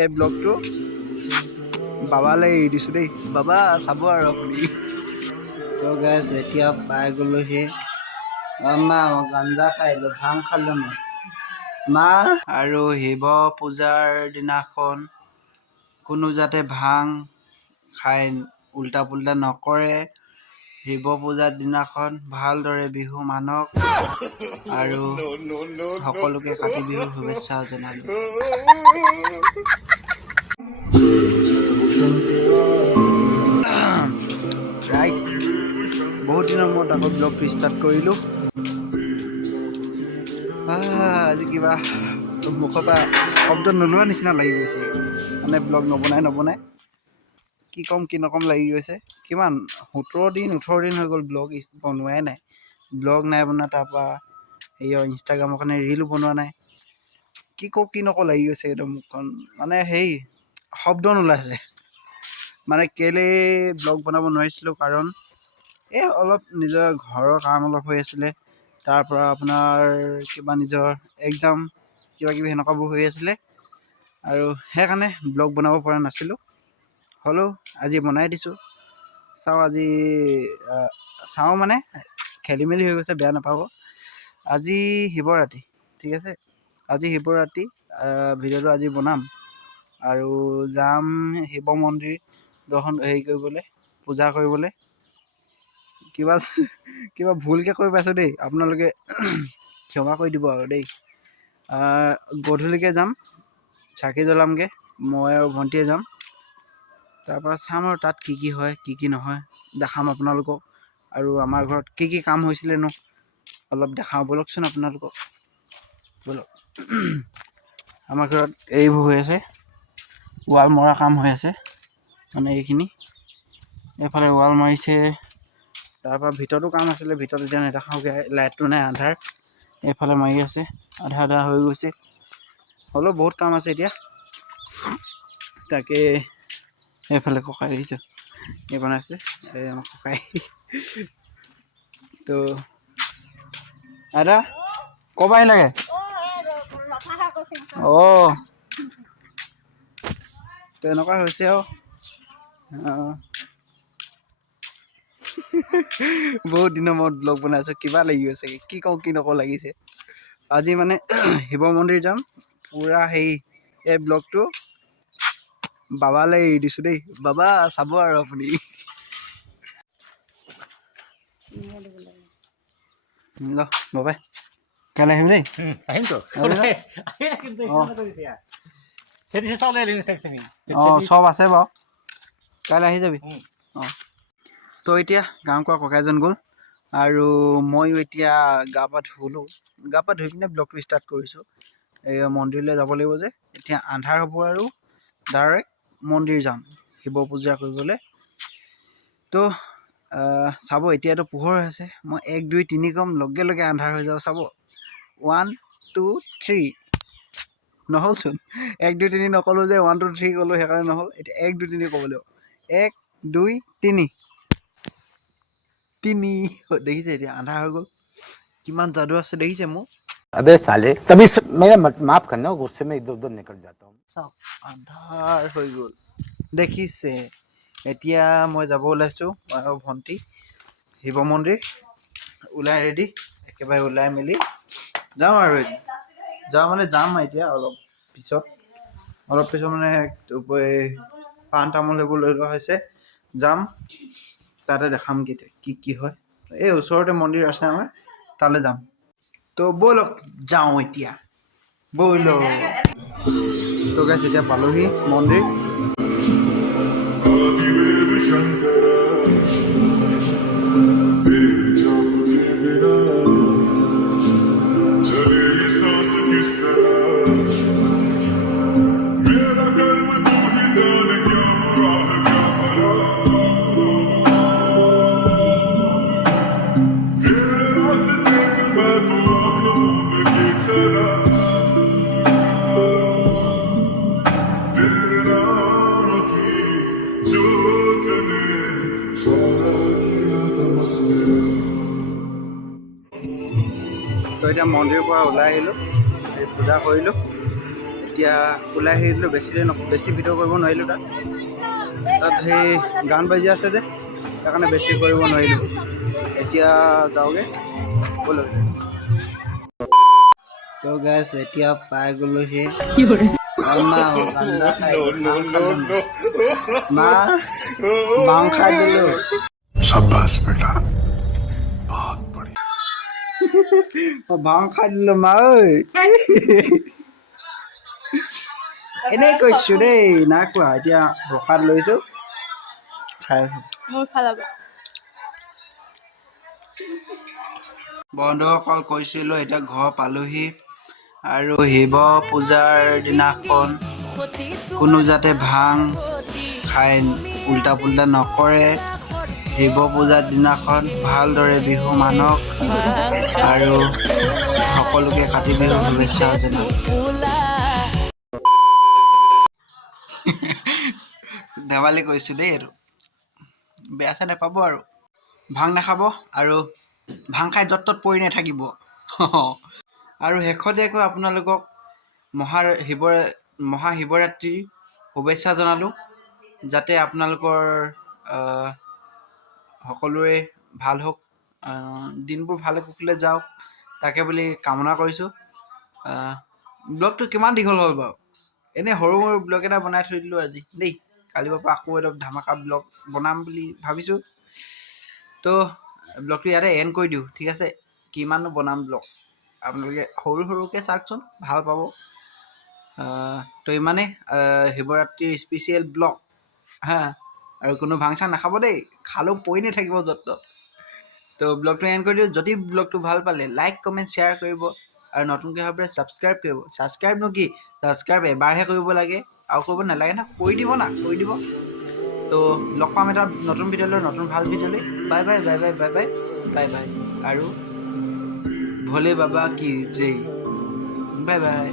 এই ব্লগটো বাবালৈ এৰি দিছোঁ দেই। বাবা চাব আৰু আপুনি। তো গাইজ এতিয়া পাই গ'লোহি। মা গাঞ্জা খাইলোঁ, ভাং খালোঁ মই মা। আৰু শিৱ পূজাৰ দিনাখন কোনো যাতে ভাং খাই উল্টা পুল্টা নকৰে। শিৱ পূজাৰ দিনাখন ভালদৰে বিহু মানক আৰু সকলোকে কাতি বিহুৰ শুভেচ্ছা জনালোঁ। ৰাইজ বহুত দিনৰ মূৰত আকৌ ব্লগটো ষ্টাৰ্ট কৰিলোঁ। আজি কিবা মুখৰ পৰা শব্দ নোলোৱা নিচিনা লাগি গৈছে, মানে ব্লগ নবনাই কি ক'ম কি নক'ম লাগি গৈছে। কিমান 17 দিন 18 দিন হৈ গ'ল ব্লগ বনোৱাই নাই। ব্লগ নাই বনোৱা, তাৰপৰা ইনষ্টাগ্ৰামৰ কাৰণে ৰীলো বনোৱা নাই। কি কওঁ কি নকওঁ লাগি গৈছে একদম মুখখন, মানে শব্দ নোলাইছে। মানে কেলে ব্লগ বনাব নোৱাৰিছিলোঁ কাৰণ অলপ নিজৰ ঘৰৰ কাম অলপ হৈ আছিলে, তাৰপৰা আপোনাৰ কিবা নিজৰ এক্সাম কিবা কিবি সেনেকুৱাবোৰ হৈ আছিলে, আৰু সেইকাৰণে ব্লগ বনাব পৰা নাছিলোঁ। হ'লেও আজি বনাই দিছোঁ। চাওঁ মানে খেলি মেলি হৈ গৈছে, বেয়া নাপাব। আজি শিৱৰাত্ৰি, ঠিক আছে। আজি শিৱৰাত্ৰি, ভিডিঅ'টো আজি বনাম আৰু যাম শিৱ মন্দিৰ কৰিবলৈ, পূজা কৰিবলৈ। কিবা ভুলকৈ কৈ পাইছোঁ দেই, আপোনালোকে ক্ষমা কৰি দিব আৰু দেই। গধূলিকৈ যাম, চাকি জ্বলামগৈ, মই আৰু ভণ্টিয়ে যাম। তাৰপৰা চাম আৰু তাত কি হয় কি নহয় দেখাম আপোনালোকক। আৰু আমাৰ ঘৰত কি কাম হৈছিলেনো অলপ দেখাওঁ ব'লকচোন আপোনালোকক, ব'লক। আমাৰ ঘৰত এইবোৰ হৈ আছে, ৱাল মৰা কাম হৈ আছে, মানে এইখিনি। এইফালে ৱাল মাৰিছে, তাৰপৰা ভিতৰতো কাম আছিলে, ভিতৰত এতিয়া নেদেখাওঁগৈ, লাইটটো নাই, আন্ধাৰ। এইফালে মাৰি আছে, আধা হৈ গৈছে, হ'লেও বহুত কাম আছে এতিয়া। তাকে এইফালে ককাই দেখিছোঁ এই বনাইছে, এই আমাৰ ককাই। তো আদা ক'ৰ পৰা আহিলাগে? তো এনেকুৱা হৈছে আৰু বহুত দিনৰ মূৰত ব্লগ বনাইছোঁ, কিবা লাগি গৈছে, কি কওঁ কি নকওঁ লাগিছে। আজি মানে শিৱ মন্দিৰ যাম পুৰা। এই ব্লগটো বাবালৈ এৰি দিছোঁ দেই। বাবা চাব আৰু আপুনি। বাবাই কাইলৈ আহিম দেই। আহিমতো চব আছে বাৰু, কাইলৈ আহি যাবি। তো এতিয়া গাঁও কোৱা ককাইজন গ'ল আৰু ময়ো এতিয়া গা পা ধুই পিনে ব্লগটো ষ্টাৰ্ট কৰিছোঁ। এই মন্দিৰলৈ যাব লাগিব যে, এতিয়া আন্ধাৰ হ'ব আৰু ডাইৰেক্ট মন্দিৰ যাম শিৱ পূজা কৰিবলৈ। তো চাব, এতিয়াতো পোহৰ হৈ আছে, মই 1 2 3 ক'ম, লগে লগে আন্ধাৰ হৈ যাব। চাব 1 2 3 নহ'লচোন। 1 2 3 নক'লোঁ যে 1 2 3 ক'লোঁ, সেইকাৰণে নহ'ল। এতিয়া 1 2 3 ক'ব লাগিব। 1 2 3 দেখিছে, এতিয়া আন্ধাৰ হৈ গ'ল। কিমান যাদু আছে দেখিছে মোৰ। अबे साले कभी मेरा माफ करना, गुस्से में इधर उधर निकल जाता हूँ। চাওক আন্ধাৰ হৈ গ'ল, দেখিছে। এতিয়া মই যাব ওলাইছোঁ আৰু ভণ্টি শিৱ মন্দিৰ ওলাই ৰেডি, একেবাৰে ওলাই মেলি যাওঁ আৰু যাম এতিয়া অলপ পিছত মানে পাণ তামোল সেইবোৰ লৈ লোৱা হৈছে। যাম, তাতে দেখাম কি হয়। এই ওচৰতে মন্দিৰ আছে আমাৰ, তালৈ যাম। তো ব'লক যাওঁ এতিয়া, ব'লক। তো গাইছ এতিয়া পালোহি মন্দিৰ। তো এতিয়া মন্দিৰৰ পৰা ওলাই আহিলোঁ, পূজা কৰিলোঁ। এতিয়া ওলাই আহিলোঁ, বেছি ভিডিঅ' কৰিব নোৱাৰিলোঁ তাত সেই গান বাজি আছে যে সেইকাৰণে বেছি কৰিব নোৱাৰিলোঁ। এতিয়া যাওঁগৈ ব'লক। তো গাইছ এতিয়া পাই গ'লোহি মা গাঞ্জা খাই ভাং খালোঁ মা ভাং খাই দিলোঁ। शाबाश बेटा बहुत बढ़िया। ভাং খাই দিলোঁ মা ঐ। এনেই কৈছোঁ দেই, নাই কোৱা। এতিয়া প্ৰসাদ লৈছোঁ, খাই আছোঁ। বন্ধুসকল কৈছিলোঁ এতিয়া ঘৰ পালোহি আৰু শিৱ পূজাৰ দিনাখন কোনো যাতে ভাং খাই উল্টা পুল্টা নকৰে। শিৱ পূজাৰ দিনাখন ভালদৰে বিহু মানক আৰু সকলোকে কাতি বিহুৰ শুভেচ্ছা জনাওক। ধেমালি কৰিছোঁ দেই, এইটো বেয়া চেয়া নাপাব আৰু। ভাং নাখাব আৰু ভাং খাই য'ত ত'ত পৰি নাথাকিব। আৰু শেষতীয়াকৈ আপোনালোকক মহাশিৱৰাত্ৰিৰ শুভেচ্ছা জনালোঁ। যাতে আপোনালোকৰ সকলোৰে ভাল হওক, দিনবোৰ ভালে কুশলে যাওক, তাকে বুলি কামনা কৰিছোঁ। ব্লগটো কিমান দীঘল হ'ল বাৰু? এনেই সৰু সৰু ব্লগ এটা বনাই থৈ দিলোঁ আজি দেই। কালিৰ পৰা আকৌ এটা ধামাকা ব্লগ বনাম বুলি ভাবিছোঁ। তো ব্লগটো ইয়াতে এণ্ড কৰি দিওঁ, ঠিক আছে? কিমাননো বনাম ব্লগ, আপোনালোকে সৰু সৰুকৈ চাওকচোন, ভাল পাব। তো ইমানেই শিৱৰাত্ৰিৰ স্পেচিয়েল ব্লগ হা। আৰু কোনো ভাং চাং নাখাব দেই, খালেও পৰি নাথাকিব য'ত ত'ত। তো ব্লগটো এণ্ড কৰি দিওঁ। যদি ব্লগটো ভাল পালে লাইক কমেণ্ট শ্বেয়াৰ কৰিব আৰু নতুনকৈ ভাবে ছাবস্ক্ৰাইব কৰিব। ছাবস্ক্ৰাইবনো কি, ছাবস্ক্ৰাইব এবাৰহে কৰিব লাগে আৰু কৰিব নালাগে না, কৰি দিব না, কৰি দিব। তো লগ পাম এটা নতুন ভিডিঅ'লৈ, নতুন ভাল ভিডিঅ'লৈ। Bye bye bye bye bye bye bye bye আৰু ভোলে বাবা কি জয়। Bye bye.